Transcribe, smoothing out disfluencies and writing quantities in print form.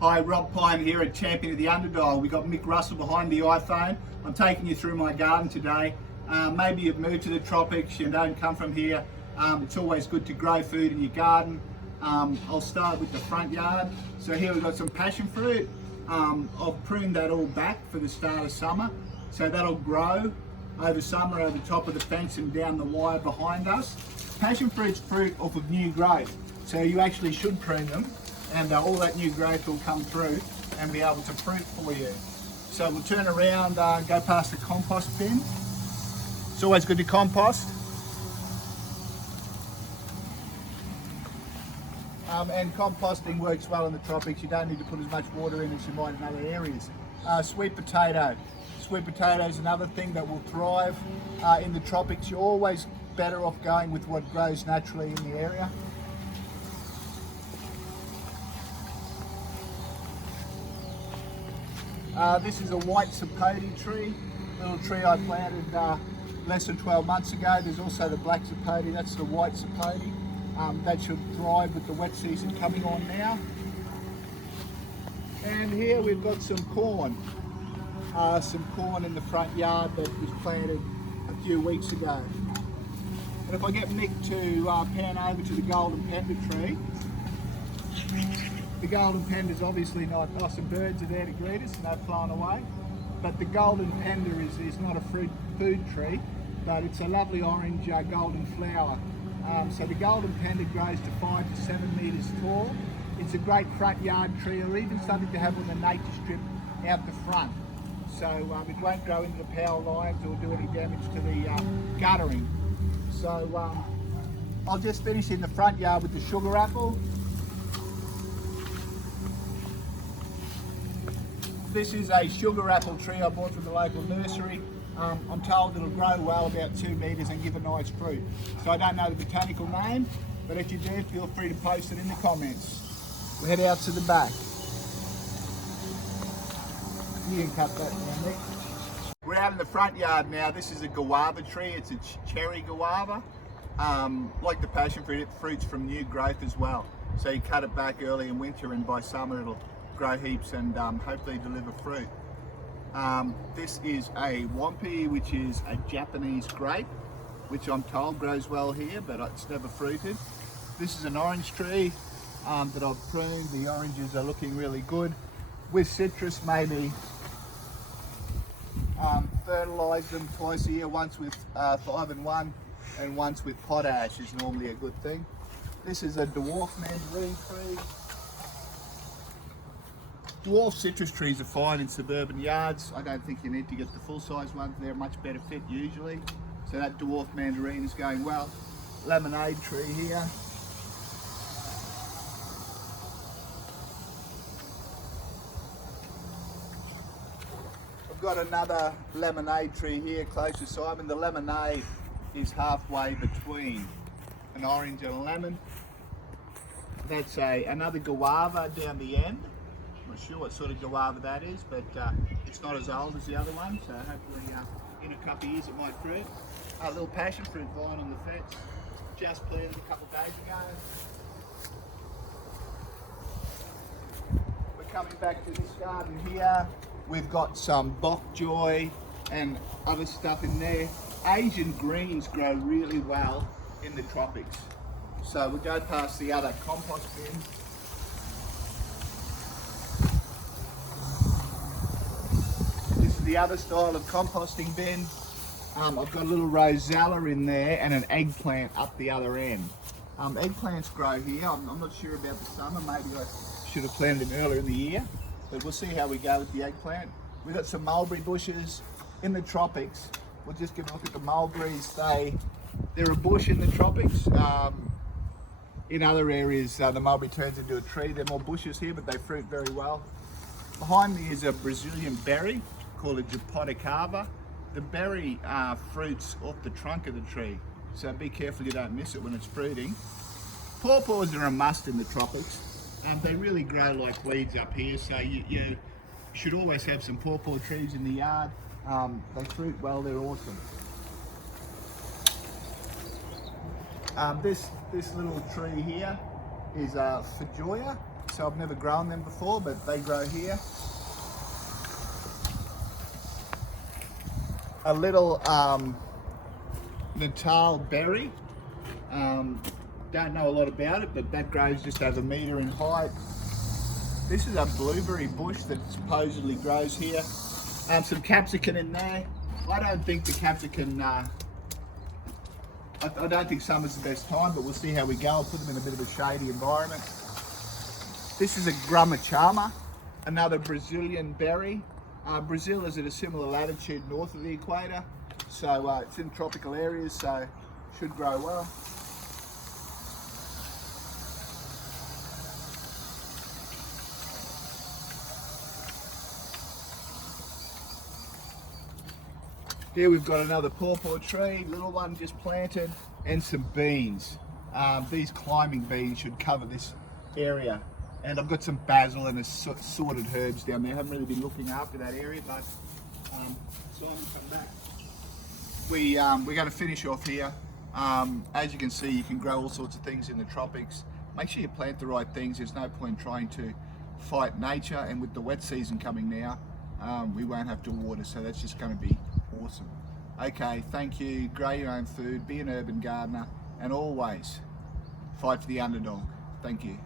Hi, Rob Pyne here at Champion of the Underdog. We got Mick Russell behind the iPhone. I'm taking you through my garden today. Maybe you've moved to the tropics, you don't come from here. It's always good to grow food in your garden. I'll start with the front yard. So here we've got some passion fruit. I've pruned that all back for the start of summer. So that'll grow over summer over the top of the fence and down the wire behind us. Passion fruit's fruit off of new growth. So you actually should prune them, and all that new growth will come through and be able to fruit for you. So we'll turn around, go past the compost bin. It's always good to compost. And composting works well in the tropics. You don't need to put as much water in as you might in other areas. Sweet potato. Sweet potato is another thing that will thrive in the tropics. You're always better off going with what grows naturally in the area. This is a white sapote tree, little tree I planted less than 12 months ago. There's also the black sapote, that's the white sapote. That should thrive with the wet season coming on now. And here we've got some corn in the front yard that was planted a few weeks ago. And if I get Mick to pan over to the golden pender tree, the golden pender is obviously not, some birds are there to greet us and they're flying away. But the golden pender is not a food tree, but it's a lovely orange golden flower. So the golden pender grows to 5 to 7 metres tall. It's a great front yard tree, or even something to have on the nature strip out the front. So it won't grow into the power lines or do any damage to the guttering. So I'll just finish in the front yard with the sugar apple. This is a sugar apple tree I bought from the local nursery. I'm told it'll grow well, about 2 metres, and give a nice fruit. So I don't know the botanical name, but if you do, feel free to post it in the comments. We'll head out to the back. You can cut that down, Nick. We're out in the front yard now. This is a guava tree. It's a cherry guava. Like the passion fruit, it fruits from new growth as well. So you cut it back early in winter, and by summer it'll grow heaps and hopefully deliver fruit. This is a wampi, which is a Japanese grape, which I'm told grows well here, but it's never fruited. This is an orange tree that I've pruned. The oranges are looking really good. With citrus, maybe fertilise them twice a year, once with 5-in-1 and once with potash is normally a good thing. This is a dwarf mandarin tree. Dwarf citrus trees are fine in suburban yards. I don't think you need to get the full-size ones. They're a much better fit usually. So that dwarf mandarin is going well. Lemonade tree here. I've got another lemonade tree here close to Simon. The lemonade is halfway between an orange and a lemon. That's another guava down the end. I'm not sure what sort of guava that is, but it's not as old as the other one, so hopefully in a couple of years it might fruit. A little passion fruit vine on the fence, just planted a couple of days ago. We're coming back to this garden here. We've got some bok choy and other stuff in there. Asian greens grow really well in the tropics. So we'll go past the other compost bin. The other style of composting bin. I've got a little rosella in there and an eggplant up the other end. Eggplants grow here. I'm not sure about the summer. Maybe I should have planted them earlier in the year, but we'll see how we go with the eggplant. We've got some mulberry bushes in the tropics. We'll just give a look at the mulberries. They're a bush in the tropics. In other areas, the mulberry turns into a tree. They're more bushes here, but they fruit very well. Behind me is a Brazilian berry called a japoticaba. The berry fruits off the trunk of the tree, so be careful you don't miss it when it's fruiting. Pawpaws are a must in the tropics, and they really grow like weeds up here, so you should always have some pawpaw trees in the yard. They fruit well, they're awesome. This little tree here is Fajoya. so I've never grown them before, but they grow here. A little Natal berry. Don't know a lot about it, but that grows just over a metre in height. This is a blueberry bush that supposedly grows here. Some capsicum in there. I don't think the capsicum, I don't think summer's the best time, but we'll see how we go. I'll put them in a bit of a shady environment. This is a grumachama, another Brazilian berry. Brazil is at a similar latitude north of the equator, so it's in tropical areas, so should grow well. Here we've got another pawpaw tree, little one just planted, and some beans. These climbing beans should cover this area. And I've got some basil and assorted herbs down there. I haven't really been looking after that area, but Simon, come back. We're going to finish off here. As you can see, you can grow all sorts of things in the tropics. Make sure you plant the right things. There's no point trying to fight nature, and with the wet season coming now, we won't have to water, so that's just going to be awesome. Okay, thank you. Grow your own food, be an urban gardener, and always fight for the underdog. Thank you.